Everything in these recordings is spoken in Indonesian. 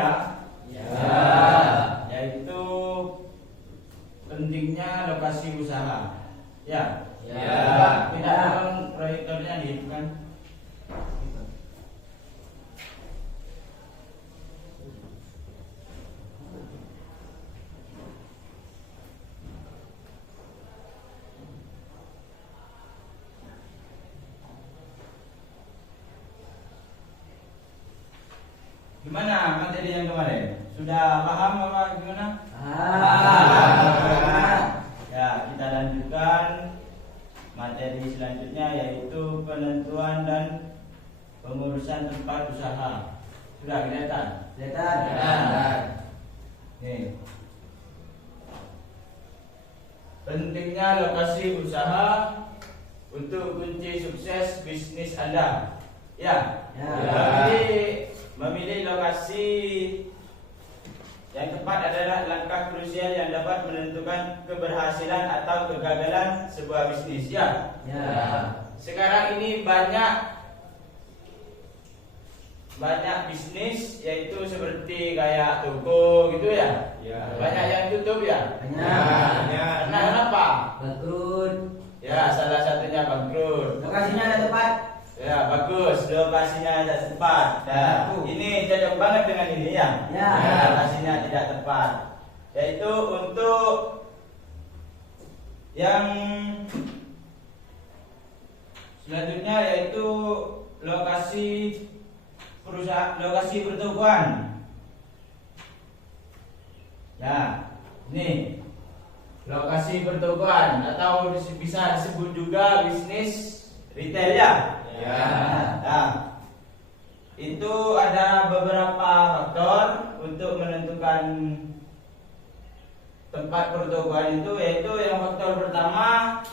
ya? Ya. Yaitu pentingnya lokasi usaha. Ya. Ya. Tidak tolong proyektornya dihidupkan. Gimana materi yang kemarin? Sudah paham apa gimana? Ya, kita lanjutkan materi selanjutnya yaitu penentuan dan pengurusan tempat usaha. Sudah kelihatan? Kelihatan. Nih. Pentingnya lokasi usaha untuk kunci sukses bisnis Anda. Ya. Jadi memilih lokasi yang tepat adalah langkah krusial yang dapat menentukan keberhasilan atau kegagalan sebuah bisnis. Ya. Sekarang ini banyak bisnis yaitu seperti kayak toko gitu ya. Banyak yang tutup ya. Karena kenapa? Bangkrut. Ya, salah satunya bangkrut. Lokasinya ada tepat. Ya, bagus. Lokasinya tidak tepat. Nah, ini cocok banget dengan ini ya. Lokasinya tidak tepat. Yaitu untuk yang selanjutnya yaitu lokasi pertokoan. Ya, ini lokasi pertokoan atau bisa disebut juga bisnis retail ya. Nah, itu ada beberapa faktor untuk menentukan tempat pertokoan itu, yaitu yang faktor pertama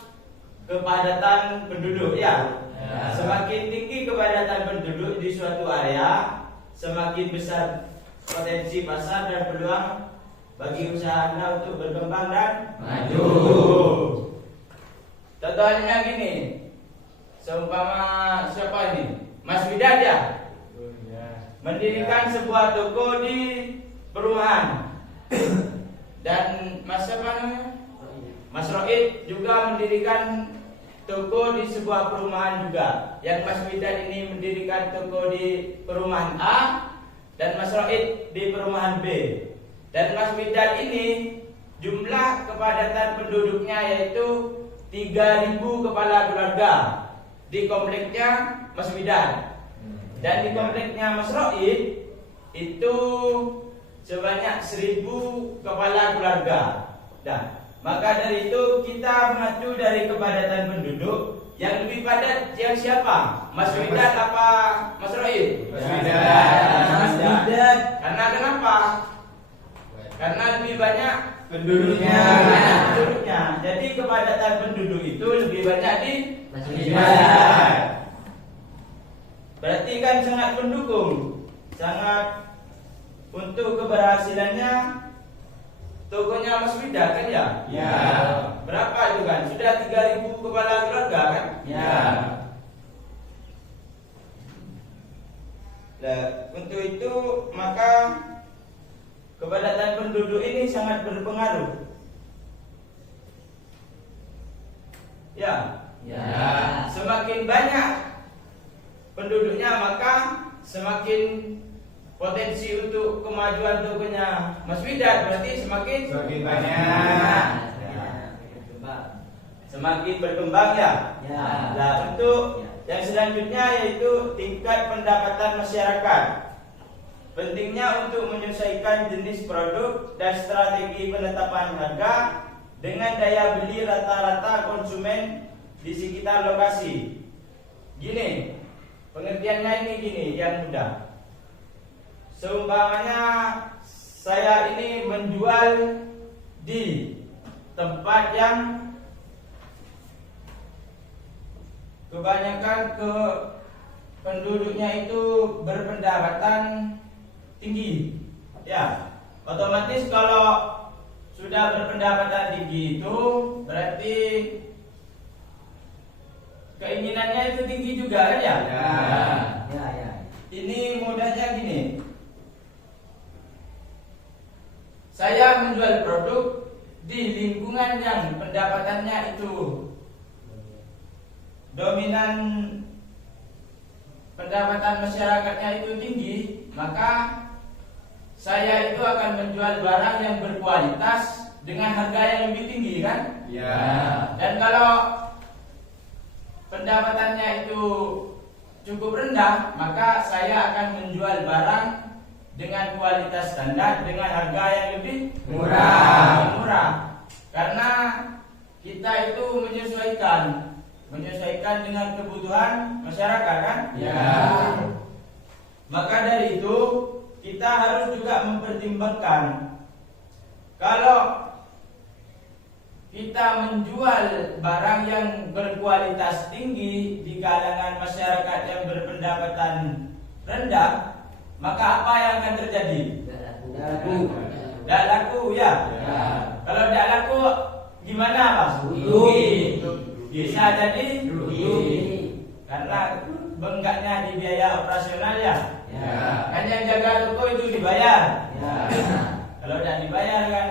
kepadatan penduduk ya. Semakin tinggi kepadatan penduduk di suatu area, semakin besar potensi pasar dan peluang bagi usaha Anda untuk berkembang dan maju. Contohnya gini, seumpama siapa ini? Mas Widad ya? Mendirikan sebuah toko di perumahan. Dan Mas siapa namanya? Mas Roid juga mendirikan toko di sebuah perumahan juga. Yang Mas Widad ini mendirikan toko di perumahan A dan Mas Roid di perumahan B. Dan Mas Widad ini jumlah kepadatan penduduknya yaitu 3.000 kepala keluarga di kompleknya Mas Widad. Dan di kompleknya Mas Roid itu sebanyak 1.000 kepala keluarga. Nah, maka dari itu kita mengacu dari kepadatan penduduk yang lebih padat yang siapa? Mas Widad apa Mas Roid? Mas Widad. Karena kenapa? Karena lebih banyak Penduduknya. Jadi kepadatan penduduk itu lebih banyak di Mas Widad. Berarti kan sangat mendukung, sangat untuk keberhasilannya tokonya Mas Widad kan ya? Berapa itu kan? Sudah 3.000 kepala keluarga kan? Nah, untuk itu maka kepadatan penduduk ini sangat berpengaruh. Semakin banyak penduduknya maka semakin potensi untuk kemajuan tokonya Mas Widad berarti semakin banyak. Semakin berkembang ya. Nah, untuk yang selanjutnya yaitu tingkat pendapatan masyarakat. Pentingnya untuk menyesuaikan jenis produk dan strategi penetapan harga dengan daya beli rata-rata konsumen di sekitar lokasi. Gini, pengertiannya ini gini yang mudah. Seumpamanya saya ini menjual di tempat yang kebanyakan penduduknya itu berpendapatan tinggi, ya otomatis kalau sudah berpendapatan tinggi itu berarti keinginannya itu tinggi juga kan ya? Ini mudahnya gini, menjual produk di lingkungan yang pendapatannya itu dominan, pendapatan masyarakatnya itu tinggi, maka saya itu akan menjual barang yang berkualitas dengan harga yang lebih tinggi, kan? Ya. Dan kalau pendapatannya itu cukup rendah, maka saya akan menjual barang dengan kualitas standar dengan harga yang lebih murah. Karena kita itu menyesuaikan dengan kebutuhan masyarakat, kan? Ya. Maka dari itu kita harus juga mempertimbangkan kalau kita menjual barang yang berkualitas tinggi di kalangan masyarakat yang berpendapatan rendah, maka apa yang akan terjadi? Tidak laku, ya. Kalau tidak laku, gimana, Mas? Rugi. Bisa jadi Rugi. karena bengkaknya di biaya operasional, ya. Ya. Kan yang jaga toko itu dibayar. Ya. Kalau tidak dibayar kan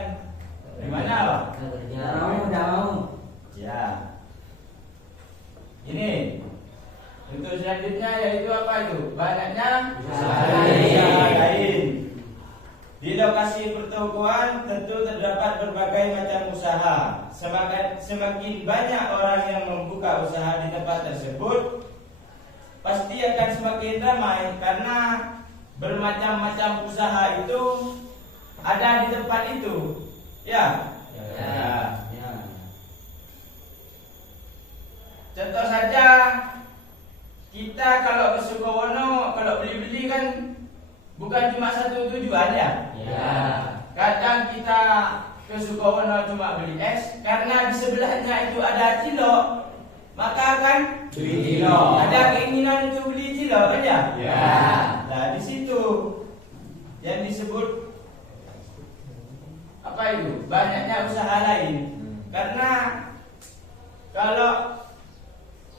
gimana, Pak? Tidak mau. Ya. Ini untuk selanjutnya yaitu apa itu? Banyaknya usaha lain. Di lokasi pertokoan tentu terdapat berbagai macam usaha. Semakin banyak orang yang membuka usaha di tempat tersebut, pasti akan semakin ramai karena bermacam-macam usaha itu ada di tempat itu. Ya. Contoh saja, kita kalau ke Sukowono, kalau beli-beli kan bukan cuma satu tujuan, ya. Kadang kita ke Sukowono cuma beli es, karena di sebelahnya itu ada cilok, maka kan Beli cilok. ada keinginan untuk beli cilok, kan, ya? Ya. Nah, di situ yang disebut apa itu? Banyaknya usaha lain. Karena kalau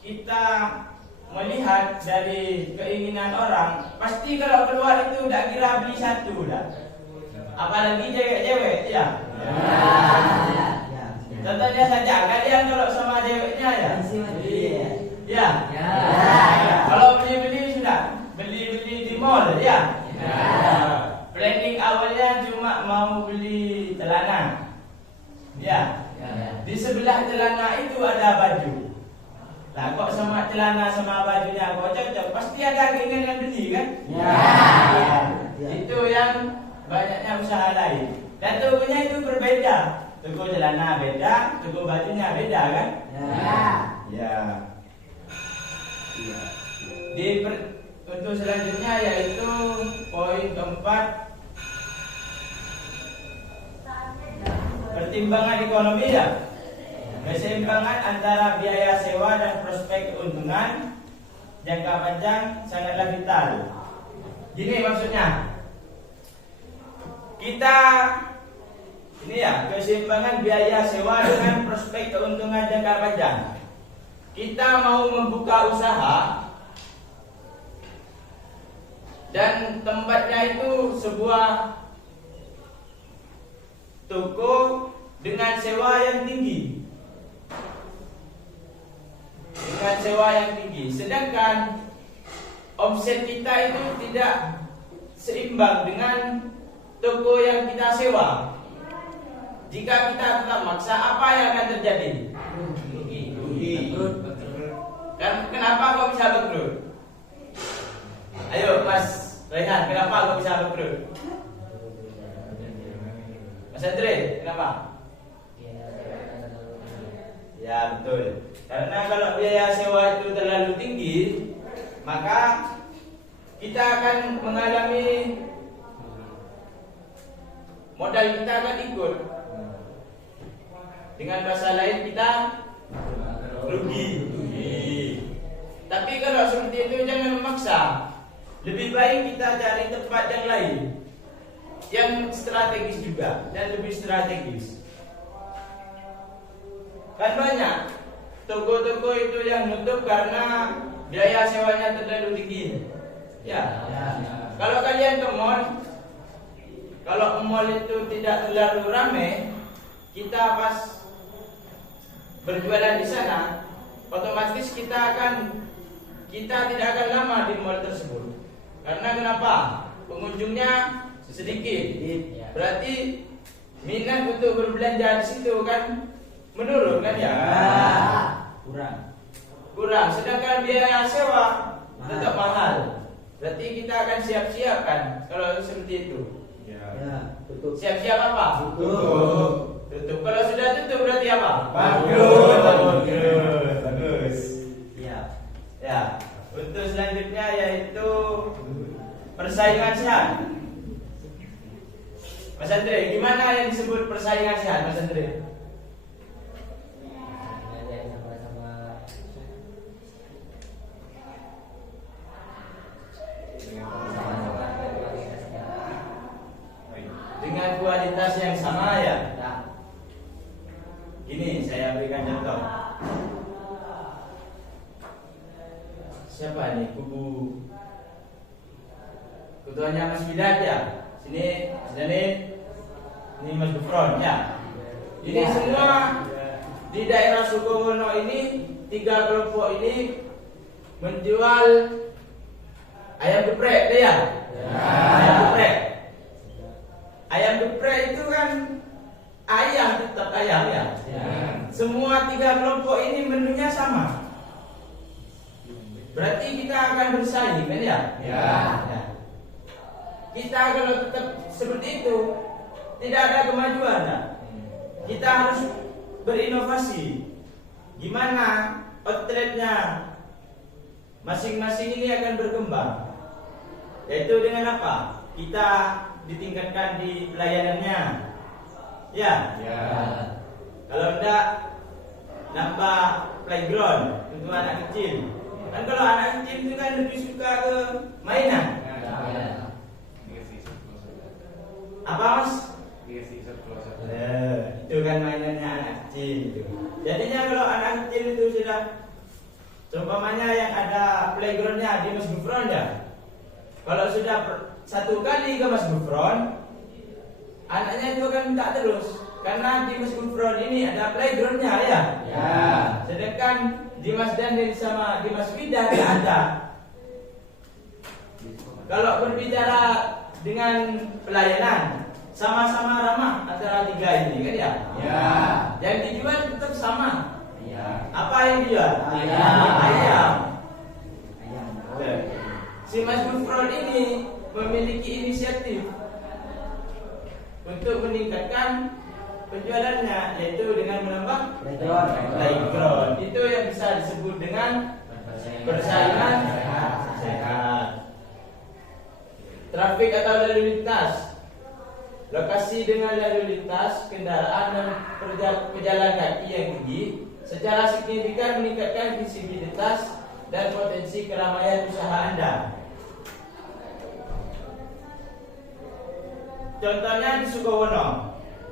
kita melihat dari keinginan orang, pasti kalau keluar itu tidak kira beli satu dah. Apalagi cewek-cewek, ya. Contohnya saja, kalian kalau sama ceweknya, ya. Ya. Kalau beli-beli sudah beli-beli di mall, ya. Planning awalnya cuma mau beli celana, ya. Di sebelah celana itu ada baju. Lah kok sama celana sama bajunya kok cocok, pasti ada keinginan beli, kan? Itu yang banyaknya usaha lain. Dan tokonya itu berbeda. Toko celana beda, toko bajunya beda, kan? Ya. Untuk selanjutnya yaitu poin keempat, pertimbangan ekonomi, ya. Keseimbangan antara biaya sewa dan prospek keuntungan jangka panjang sangatlah vital. Gini maksudnya, kita ini, ya, keseimbangan biaya sewa dengan prospek keuntungan jangka panjang. Kita mau membuka usaha dan tempatnya itu sebuah toko dengan sewa yang tinggi. Sedangkan omset kita itu tidak seimbang dengan toko yang kita sewa. Jika kita tetap maksa, apa yang akan terjadi? Rugi. Dan kenapa kok bisa bangkrut? Ayo Mas Rehan, kenapa kok bisa bangkrut? Mas Andre, kenapa? Ya betul. Karena kalau biaya sewa itu terlalu tinggi, maka kita akan mengalami modal kita akan ikut. Dengan bahasa lain kita rugi. Tapi kalau seperti itu jangan memaksa. Lebih baik kita cari tempat yang lain, yang strategis juga dan lebih strategis. Kan banyak toko-toko itu yang nutup karena biaya sewanya terlalu tinggi. Ya. Kalau kalian ke mall, kalau mall itu tidak terlalu ramai, kita pas berjualan di sana, otomatis kita tidak akan lama di mall tersebut. Karena kenapa? Pengunjungnya sedikit. Berarti minat untuk berbelanja di situ kan menurun kan ya? Kurang. Sedangkan biaya sewa tetap mahal. Berarti kita akan siap-siap kan kalau seperti itu. Tutup. Siap-siap apa? Tutup. Tutup. Kalau sudah tutup berarti apa? Bagus. Ya. Untuk selanjutnya yaitu persaingan sehat. Mas Andre, gimana yang disebut persaingan sehat, Mas Andre? Dengan kualitas yang sama ya. Ini saya berikan contoh. Siapa nih? Ketuanya Mas Bidat ya. Sini, Mas Danin. Ini Mas Gufron ya. Ini semua di daerah Sukowono ini 3 kelompok ini menjual ayam geprek deh ya. Ayam geprek. Ayam geprek itu kan ayam, tetap ayam ya. Semua 3 kelompok ini menunya sama. Berarti kita akan bersaing kan ya? Ya. Kita kalau tetap seperti itu tidak ada kemajuan ya? Kita harus berinovasi. Gimana outletnya masing-masing ini akan berkembang? Yaitu dengan apa? Kita ditingkatkan di pelayanannya. Ya. Kalau enggak nambah playground untuk anak kecil. Kan kalau anak kecil itu kan lebih suka ke mainan. Apa Mas? Itu kan mainannya anak kecil itu. Jadinya kalau anak kecil itu sudah seumpamanya yang ada playgroundnya di Mas Gufron ya. Kalau sudah satu kali ke Mas Gufron, anaknya itu akan minta terus. Karena di Mas Gufron ini ada playgroundnya ya. Sedangkan di Mas Danin sama di Mas Wida tidak ada. Kalau berbicara dengan pelayanan, sama-sama ramah antara 3 ini kan ya? Yang dijual tetap sama. Apa yang dijual? Ayam. Si Mas Gufron ini memiliki inisiatif untuk meningkatkan penjualannya, yaitu dengan menambah playground. Itu yang bisa disebut dengan persaingan sehat. Trafik atau lalu lintas. Lokasi dengan lalu lintas kendaraan dan pejalan kaki yang tinggi secara signifikan meningkatkan visibilitas dan potensi keramaian usaha Anda. Contohnya di Sukowono.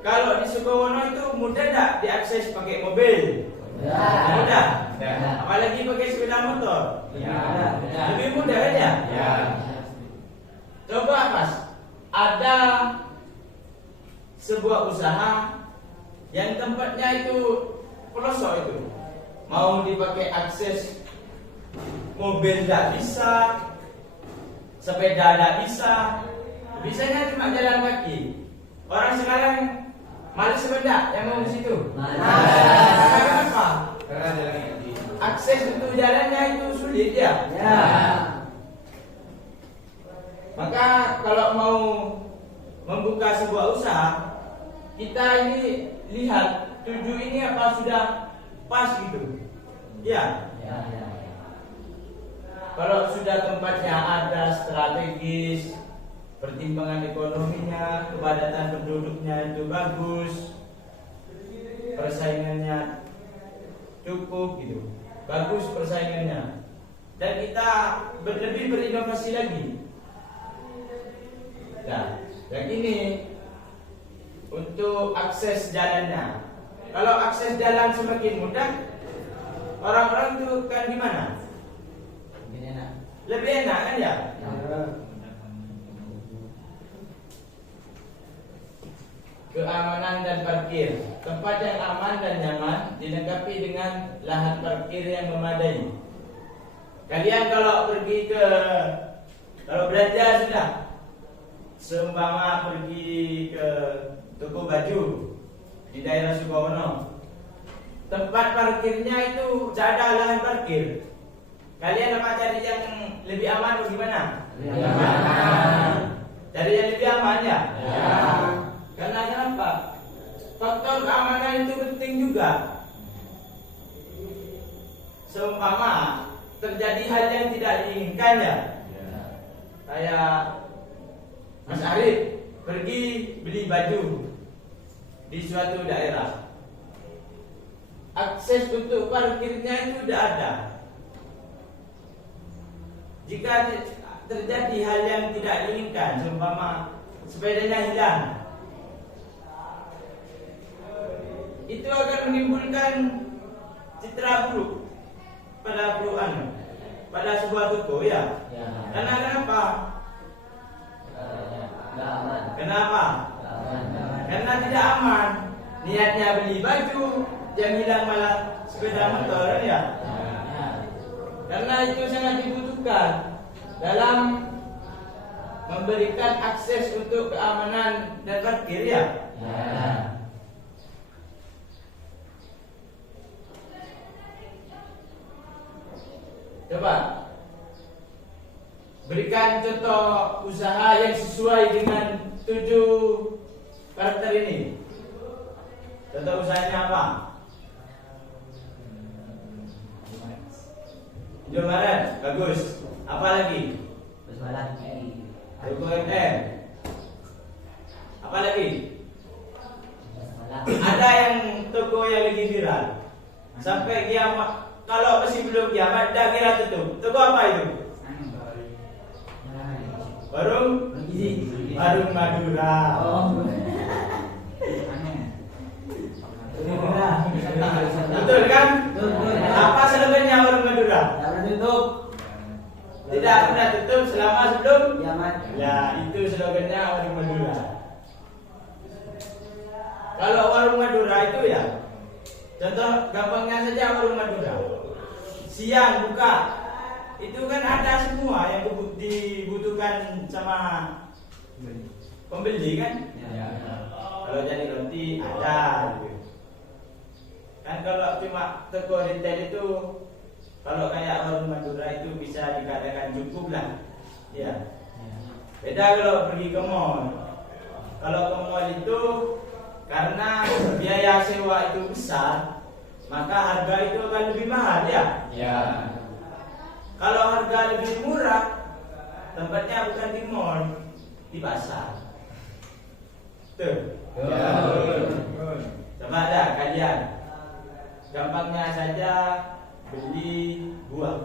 Kalau di Sukowono itu mudah tidak diakses pakai mobil? Mudah. Apalagi pakai sepeda motor? Lebih mudah kan ya? Coba Mas, ada sebuah usaha yang tempatnya itu pelosok itu, mau dipakai akses mobil tidak bisa, sepeda tidak bisa, bisanya cuma jalan kaki. Orang sekarang malas sepeda yang mau di situ. Kenapa? Karena jalan kaki. Akses untuk jalannya itu sulit ya. Maka kalau mau membuka sebuah usaha, kita ini lihat tujuh ini apa sudah pas gitu. Ya. Kalau sudah tempatnya ada strategis, pertimbangan ekonominya, kepadatan penduduknya itu bagus, persaingannya cukup gitu, bagus persaingannya, dan kita lebih berinovasi lagi. Nah, yang ini untuk akses jalannya. Kalau akses jalan semakin mudah, orang-orang itu kan gimana? Lebih enak kan ya? keamanan dan parkir. Tempat yang aman dan nyaman dilengkapi dengan lahan parkir yang memadai. Kalian kalau belanja sudah, seumpama pergi ke toko baju di daerah Sukowono, tempat parkirnya itu tidak ada lahan parkir. Kalian apa cari yang lebih aman atau gimana? Cari yang lebih aman ya? Karena kenapa? Faktor keamanan itu penting juga. Seumpama terjadi hal yang tidak diinginkan ya, kayak Mas Arif pergi beli baju di suatu daerah, akses untuk parkirnya itu tidak ada. Jika terjadi hal yang tidak diinginkan, seumpama sepedanya hilang, itu akan menimbulkan citra buruk pada sebuah toko ya. Karena kenapa? Kenapa? Karena tidak aman. Niatnya beli baju, yang hilang malah sepeda motor ya. Karena itu sangat dibutuhkan dalam memberikan akses untuk keamanan dan parkir ya. Coba berikan contoh usaha yang sesuai dengan 7 karakter ini. Contoh usahanya apa? Indomaret, bagus. Apa lagi? Toko MM. Apa lagi? Ada yang toko yang lagi viral. Sampai kiamat, kalau masih belum kiamat, dah kira tutup. Toko apa itu? Warung Madura. Betul kan? Apa slogannya warung Madura? Tidak pernah tutup selama sebelum kiamat. Ya, itu slogannya warung Madura. Kalau warung Madura itu ya, contoh gampangnya saja warung Madura. Siang buka, itu kan ada semua yang dibutuhkan sama pembeli kan? Kalau jadi roti ada. Kan kalau cuma toko retail itu, kalau kayak warung Madura itu bisa dikatakan cukup lah. Ya. Beda kalau pergi ke mall. Kalau ke mall itu karena biaya sewa itu besar, maka harga itu akan lebih mahal ya. Kalau harga lebih murah, tempatnya bukan di mall, di pasar. Tuh. Coba ada kalian. Gampangnya saja beli buah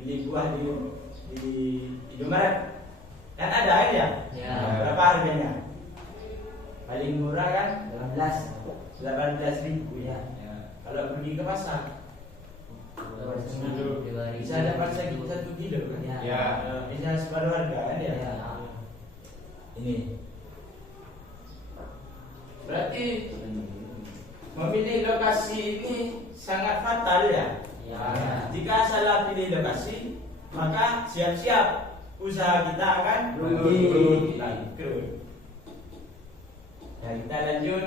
di Indomaret. Kan ada ya? Berapa harganya? Paling murah kan? 18.000 ya. Kalau pergi ke pasar bisa dapat 1 kilo kan? Bisa separuh harga kan ya? Ini berarti memilih lokasi ini sangat fatal ya. Jika salah pilih lokasi, maka siap-siap usaha kita akan rugi. Nah, kita lanjut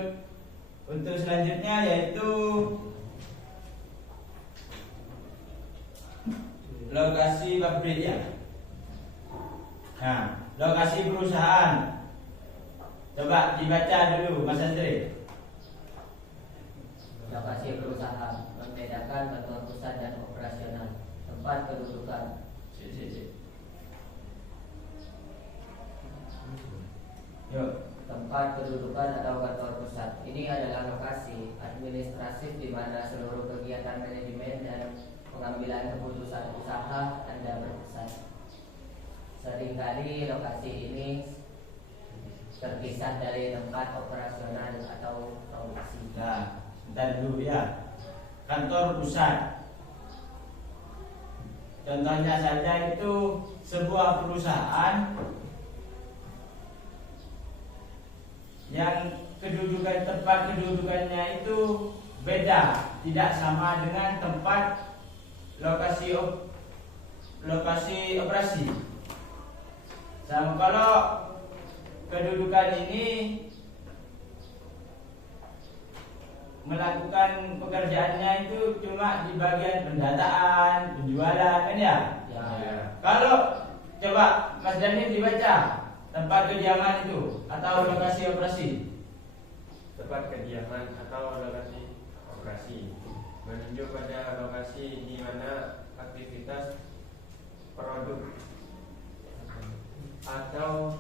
untuk selanjutnya, yaitu lokasi pabrik ya. Nah, lokasi perusahaan. Coba dibaca dulu Mas Andre. Lokasi perusahaan membedakan kantor pusat dan operasional. Tempat kedudukan. Yuk. Tempat kedudukan atau kantor pusat. Ini adalah lokasi administratif di mana seluruh kegiatan manajemen dan pengambilan keputusan usaha Anda berpusat. Seringkali lokasi ini terpisah dari tempat operasional atau produksi. Nah, bentar dulu ya. Kantor pusat. Contohnya saja itu sebuah perusahaan yang tempat kedudukannya itu beda, tidak sama dengan tempat lokasi operasi. Sama kalau kedudukan ini melakukan pekerjaannya itu cuma di bagian pendataan, penjualan, kan ya? Ya. Kalau coba Mas Dani dibaca tempat kediaman itu atau lokasi operasi. Tempat kediaman atau lokasi operasi menunjuk pada lokasi di mana aktivitas produk atau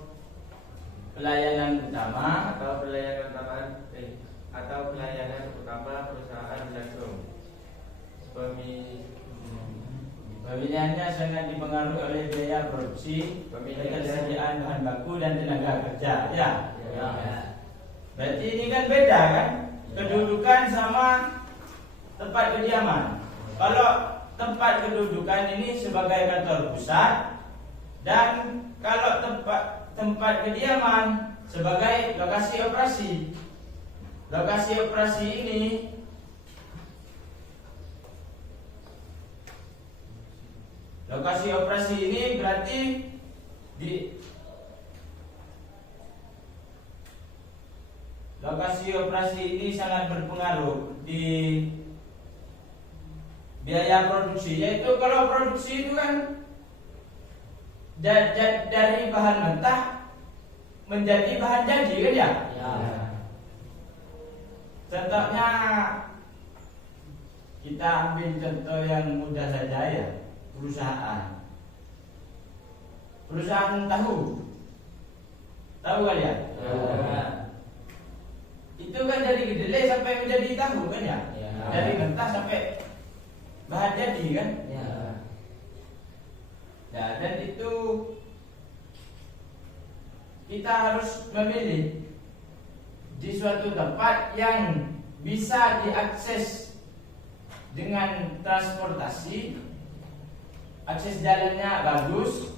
Pelayanan utama atau pelayanan utama perusahaan berlangsung. Pemilihannya sangat dipengaruhi oleh biaya produksi, ketersediaan bahan baku dan tenaga kerja. Ya. Berarti ini kan beda kan? Kedudukan sama tempat kediaman. Kalau tempat kedudukan ini sebagai kantor pusat dan kalau tempat kediaman sebagai lokasi operasi. Lokasi operasi ini berarti lokasi operasi ini sangat berpengaruh di biaya produksi. Yaitu kalau produksi itu kan dari bahan mentah menjadi bahan jadi, kan ya? Contohnya kita ambil contoh yang mudah saja ya, perusahaan tahu kalian? Itu kan dari kedelai sampai menjadi tahu, kan ya? Dari mentah sampai bahan jadi, kan? Ya, dan itu kita harus memilih di suatu tempat yang bisa diakses dengan transportasi, akses jalannya bagus,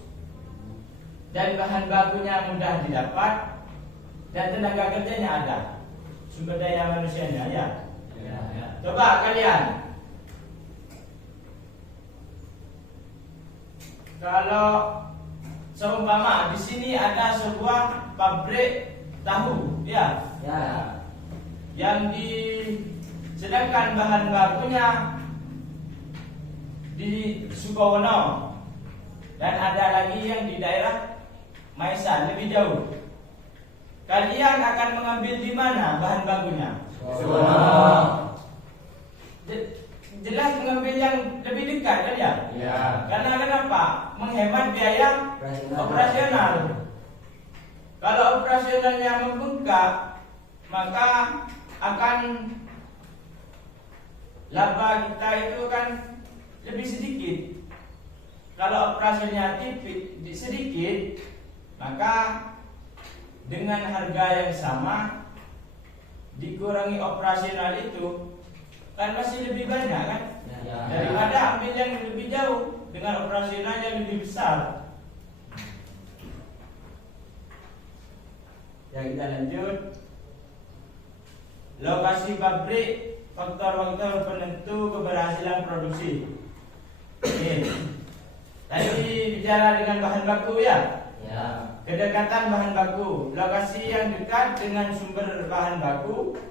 dan bahan bakunya mudah didapat, dan tenaga kerjanya ada, sumber daya manusianya ya. Coba kalian, kalau seumpama di sini ada sebuah pabrik tahu, ya. Yang sedangkan bahan bakunya di Sukowono dan ada lagi yang di daerah Maisan lebih jauh. Kalian akan mengambil di mana bahan bakunya? Jelas mengambil yang lebih dekat, kan ya? Karena kenapa? Menghemat biaya operasional. Kalau operasionalnya membengkak, maka akan laba kita itu kan lebih sedikit. Kalau operasionalnya sedikit, maka dengan harga yang sama dikurangi operasional itu kan masih lebih banyak, kan? Daripada ambil yang lebih jauh dengan operasional yang lebih besar. Ya, kita lanjut. Lokasi pabrik, faktor-faktor penentu keberhasilan produksi. Tadi bicara dengan bahan baku, ya. Kedekatan bahan baku. Lokasi yang dekat dengan sumber bahan baku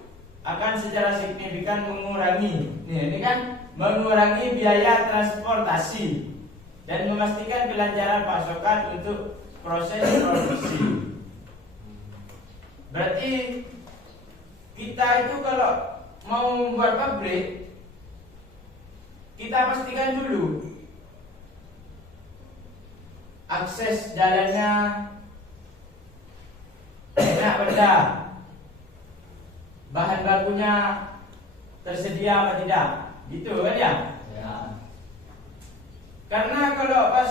akan secara signifikan mengurangi. Ini kan mengurangi biaya transportasi dan memastikan kelancaran pasokan untuk proses produksi. Berarti kita itu kalau mau membuat pabrik, kita pastikan dulu akses jalannya enak, benda bahan bakunya tersedia apa tidak, gitu kan ya? Karena kalau pas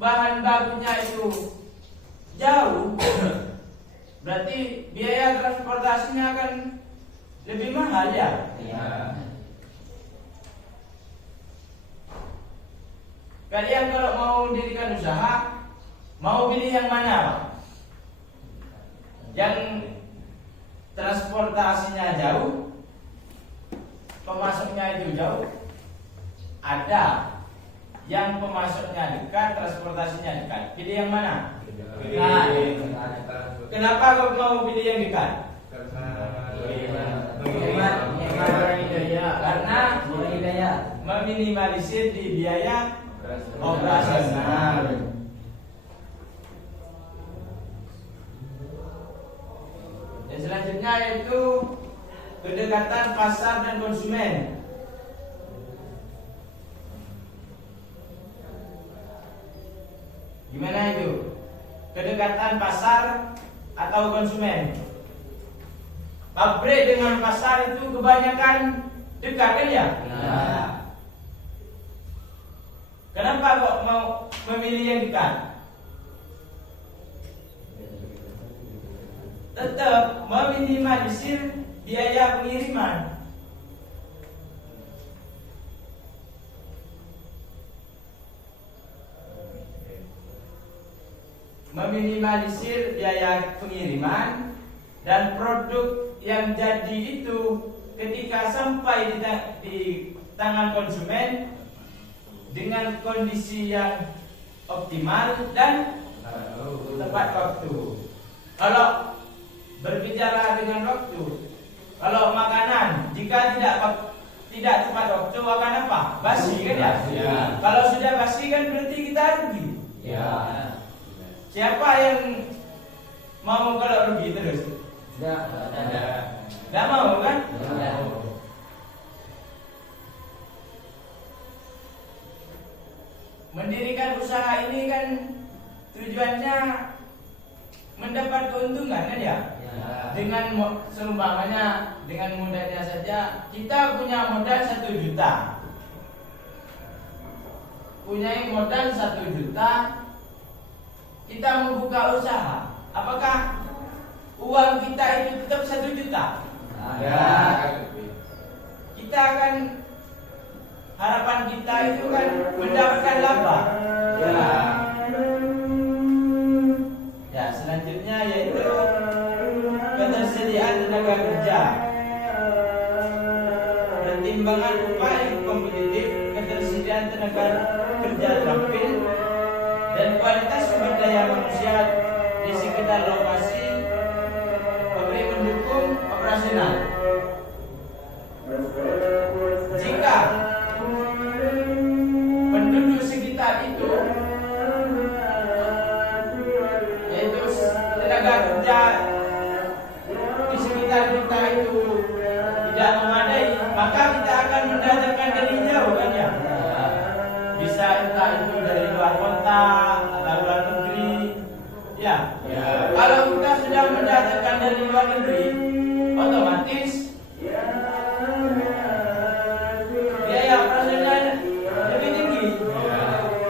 bahan bakunya itu jauh, berarti biaya transportasinya akan lebih mahal, ya? Kalian kalau mau mendirikan usaha, mau pilih yang mana, Pak? Yang transportasinya jauh, pemasoknya itu jauh. Ada yang pemasoknya dekat, transportasinya dekat. Pilih yang mana? Dekat. Kenapa kau mau pilih yang dekat? Karena meminimalisir di biaya operasional. Dan selanjutnya yaitu kedekatan pasar dan konsumen. Gimana itu? Kedekatan pasar atau konsumen? Pabrik dengan pasar itu kebanyakan dekat kan ya? Ya. Kenapa kok mau memilih yang dekat? Tetap meminimalisir biaya pengiriman. Meminimalisir biaya pengiriman dan produk yang jadi itu ketika sampai di tangan konsumen dengan kondisi yang optimal dan tepat waktu. Kalau berbicara dengan waktu, kalau makanan jika tidak tepat waktu akan apa? Basi kan ya? Ya. Kalau sudah basi kan berarti kita rugi. Ya. Siapa yang mau kalau rugi terus? Tidak mau kan? Ya. Mendirikan usaha ini kan tujuannya mendapat keuntungan kan ya? Ya. Dengan seumpamanya dengan mudahnya saja kita punya modal 1 juta. Punya modal 1 juta, kita membuka usaha. Apakah uang kita itu tetap 1 juta? Ya. Kita akan harapan kita itu kan mendapatkan laba. Ya. Ya, selanjutnya yaitu ketersediaan tenaga kerja. Pertimbangan upah yang kompetitif, ketersediaan tenaga kerja terampil, dan kualitas sumber daya manusia di sekitar lokasi pabrik mendukung operasional. Jika penduduk sekitar itu yaitu tenaga kerja di sekitar kita itu tidak memadai, maka kita akan mendatangkan dari jauh kan ya? Bisa entah itu dari luar kota atau luar negeri. Ya. Kalau kita sudah mendatangkan dari luar negeri, otomatis biaya operasional lebih tinggi.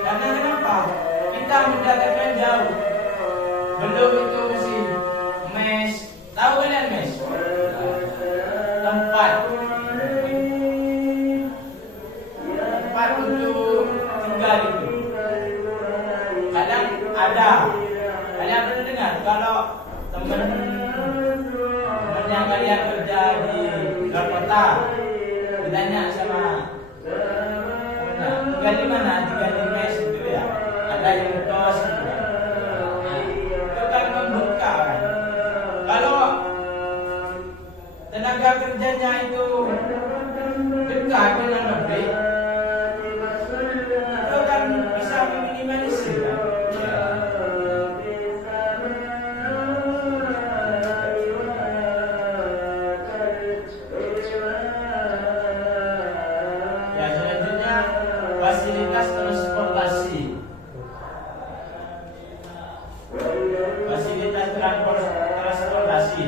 Karena kenapa? Kita mendatangkan jauh. Belum itu mesin mes. Tahu kalian mes? Tempat untuk tinggal itu. Kadang ada. Kalian pernah dengar kalau teman yang kalian kerja di luar kota ditanya sama tinggal di mana? Tinggal di mes gitu ya. Ada yang kos gitu ya. Itu kan membuka kan. Kalau tenaga kerjanya itu dekat dengan pabrik, itu kan bisa meminimalisir kan? Ya, selanjutnya fasilitas transportasi. Fasilitas transportasi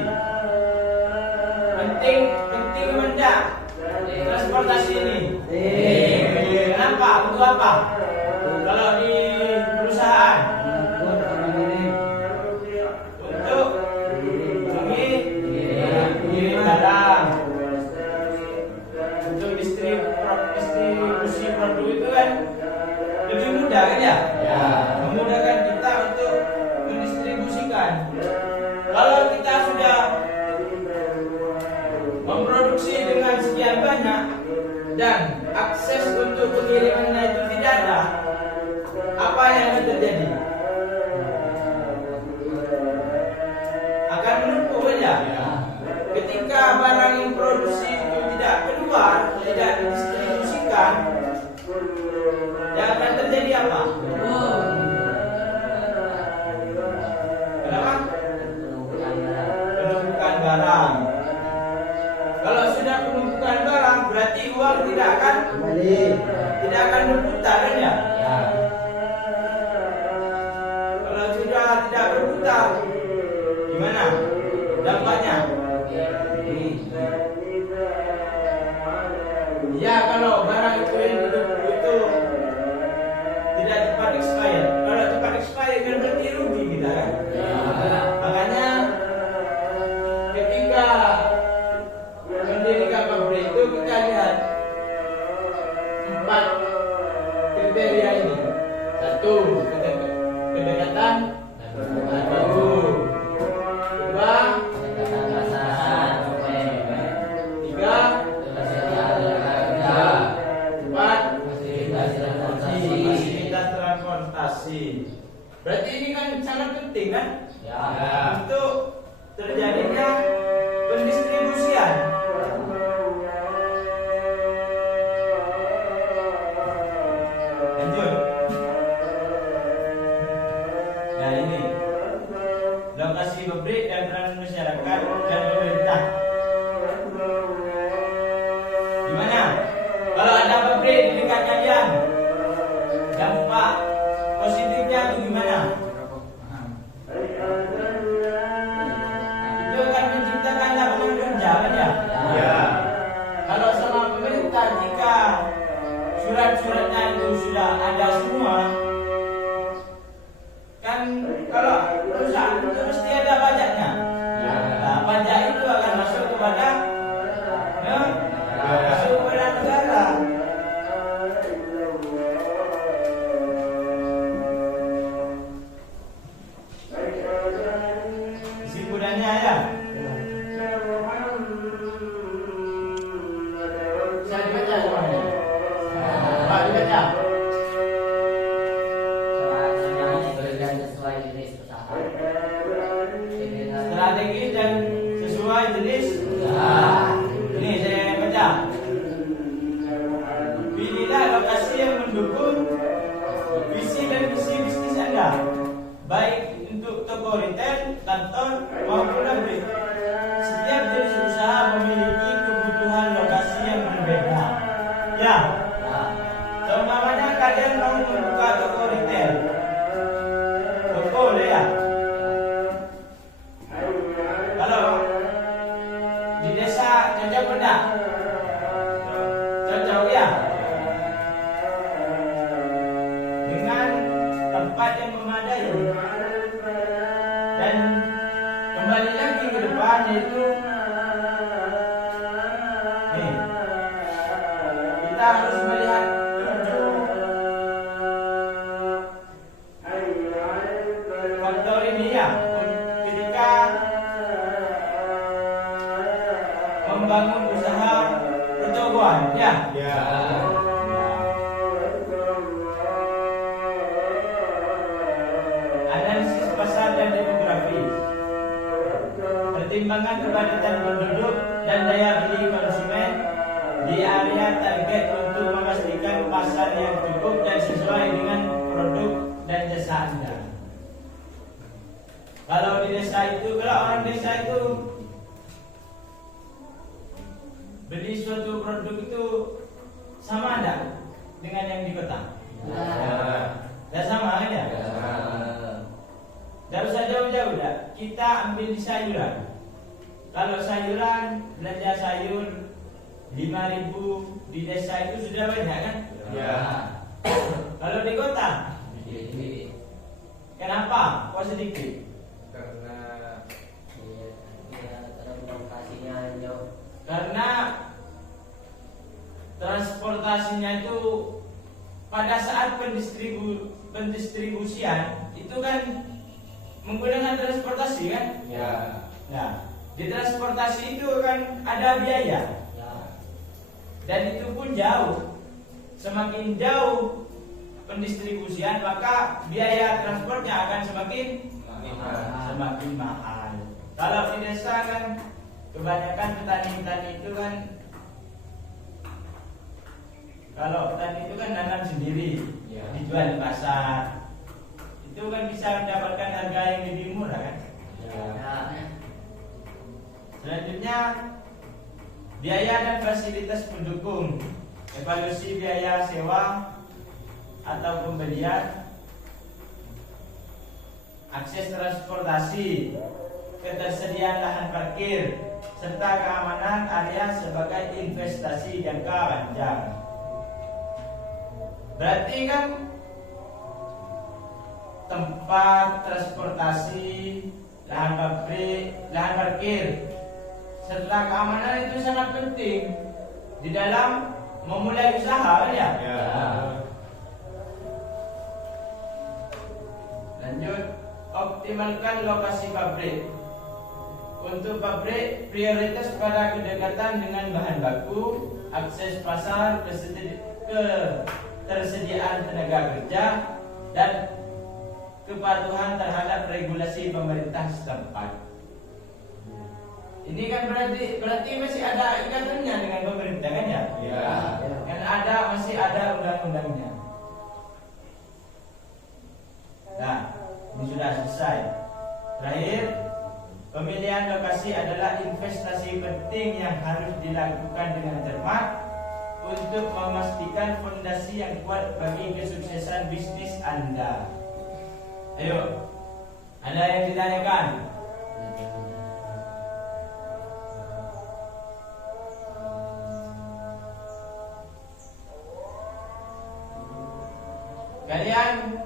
penting benda transportasi ini. Kenapa? Untuk apa? Kalau di perusahaan untuk mengirim barang, untuk distribusi produk itu kan lebih mudah kan ya? Ya. Memudahkan kita untuk mendistribusikan. Kalau kita sudah pengirimannya itu tidak ada, apa yang akan terjadi? Akan menumpuk saja. Ketika barang yang produksi itu tidak keluar, tidak didistribusikan, yang akan terjadi apa? Kenapa? Penumpukan barang. Kalau sudah penumpukan barang, berarti uang tidak akan berputar, kan ya? Kalau sudah tidak berputar, gimana dampaknya? Ya, kalau barang itu yang itu tidak cepat expired. Kalau cepat expired kan berarti rugi kita kan? Makanya ketika mendirikan pabrik itu kita lihat 4 kriteria ini. 1, kedekatan dan waktu. 2, berarti ini kan sangat penting kan? Untuk terjadinya pendistribusian. Lanjut. Nah ini lokasi pabrik dan peran masyarakat dan pemerintah. Gimana? Kalau ada pabrik di dekat kalian, dampak positifnya itu gimana? Itu akan menciptakan lapangan kerja kan ya? Kalau sama pemerintah, jika surat-suratnya itu sudah ada semua, kan kalau perusahaan itu mesti ada pajaknya. Nah, pajak itu akan masuk kepada negara. Kesimpulannya ya. Saya dibaca semuanya. Pak dibaca. Strategi dan sesuai jenis. Ini saya baca. Pilihlah lokasi yang mendukung visi dan misi bisnis Anda, baik untuk toko retail, kantor maupun pabrik. Setiap jenis usaha memiliki kebutuhan lokasi yang berbeda. Ya. Seumpamanya kalian mau membuka toko retail, toko deh ya. Kalau di desa cocok enggak? Cocok ya. Dengan tempat yang memadai. Dan kembali lagi ke depan yaitu nih, kita harus melihat 7 faktor ini ya ketika membangun usaha pertokoan ya. Analisis pasar dan demografi, pertimbangan kepadatan penduduk dan daya beli konsumen di area target untuk memastikan pasar yang cukup dan sesuai dengan produk dan jasa Anda. Kalau di desa itu, kalau orang desa itu beli suatu produk itu sama enggak dengan yang di kota? Tidak sama kan ya? Tidak usah jauh-jauh dah. Kita ambil di sayuran. Kalau sayuran, belanja sayur 5.000 di desa itu sudah banyak kan? Kalau di kota, kenapa? Kok sedikit? Karena transportasinya itu pada saat pendistribusian itu kan menggunakan transportasi kan? Nah, di transportasi itu kan ada biaya. Dan itu pun jauh. semakin jauh pendistribusian, maka biaya transportnya akan semakin mahal. Kalau di desa kan kebanyakan petani-petani itu kan, kalau petani itu kan nanam sendiri, dijual di pasar, itu kan bisa mendapatkan harga yang lebih murah kan. Selanjutnya biaya dan fasilitas pendukung, evaluasi biaya sewa atau pembelian, akses transportasi, ketersediaan lahan parkir, serta keamanan area sebagai investasi jangka panjang. Berarti kan tempat transportasi, lahan pabrik, lahan parkir, serta keamanan itu sangat penting di dalam memulai usaha kan ya? Lanjut, optimalkan lokasi pabrik. Untuk pabrik, prioritas pada kedekatan dengan bahan baku, akses pasar, ketersediaan tenaga kerja, dan kepatuhan terhadap regulasi pemerintah setempat. Ini kan berarti masih ada ikatannya dengan pemerintah kan ya? Kan masih ada undang-undangnya. Nah, ini sudah selesai. Terakhir, pemilihan lokasi adalah investasi penting yang harus dilakukan dengan cermat untuk memastikan fondasi yang kuat bagi kesuksesan bisnis Anda. Ayo, ada yang ditanyakan? Kalian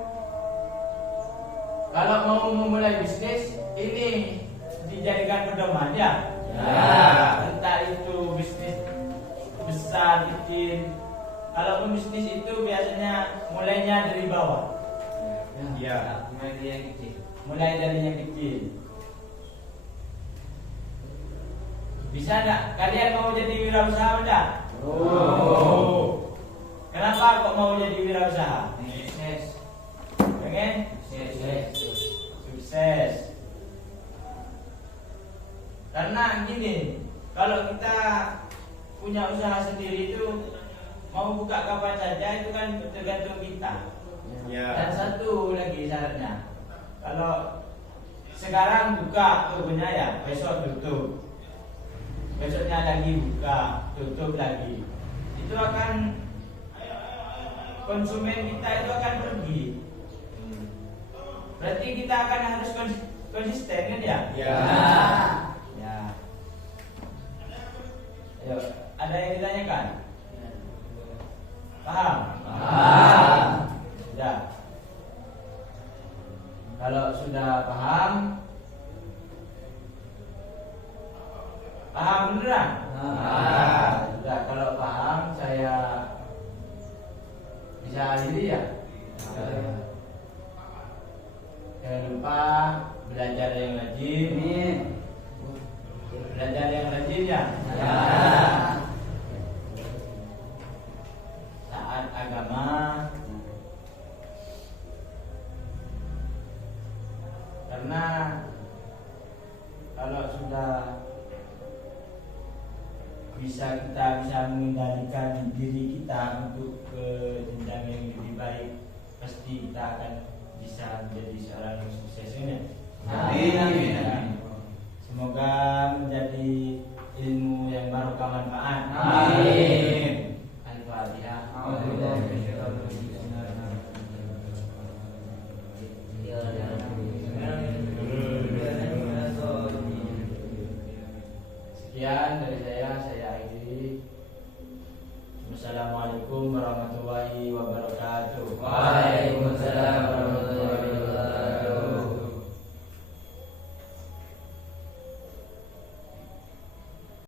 kalau mau memulai bisnis ini dijadikan pedoman ya? Entah itu bisnis besar, kecil. Kalau bisnis itu biasanya mulainya dari bawah. Mulai dari yang kecil. Mulai dari yang kecil. Bisa enggak? Kalian mau jadi wirausaha enggak? Kenapa kok mau jadi wirausaha? Pengen? Sukses. Karena gini, kalau kita punya usaha sendiri itu mau buka kapan saja itu kan tergantung kita. Dan satu lagi syaratnya, kalau sekarang buka tokonya ya, besok tutup, besoknya lagi buka, tutup lagi, itu akan konsumen kita itu akan pergi. Berarti kita akan harus konsisten kan ya? Ya. Ayo, ada yang ditanyakan? Paham? Sudah. Kalau sudah paham beneran? Sudah. Kalau paham saya bisa akhiri ya. Jangan lupa belajar yang rajin. Belajar yang rajin ya. Taat agama. Karena kalau sudah kita bisa mengendalikan diri kita untuk ke jenjang yang lebih baik, pasti kita akan bisa menjadi seorang yang sukses. Amin. Semoga